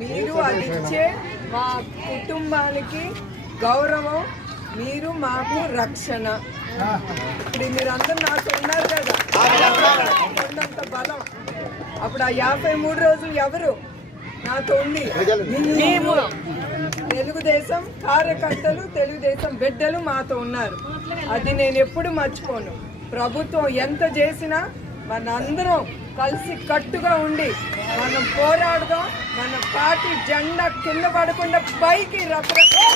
మీరు అదిచ్చే మా కుటుంబానికి గౌరవం, మీరు మాకు రక్షణ. ఇప్పుడు మీరందరూ నాతో ఉన్నారు కదా, ఉన్నంత బలం. అప్పుడు ఆ 53 రోజులు ఎవరు నాతో ఉంది? మేము తెలుగుదేశం కార్యకర్తలు, తెలుగుదేశం బిడ్డలు మాతో ఉన్నారు. అది నేను ఎప్పుడు మర్చిపోను. ప్రభుత్వం ఎంత చేసినా మనందరం కలిసి కట్టుగా ఉండి మనం పోరాడదాం. మన పార్టీ జెండా కింద పడకుండా పైకి రకరకాల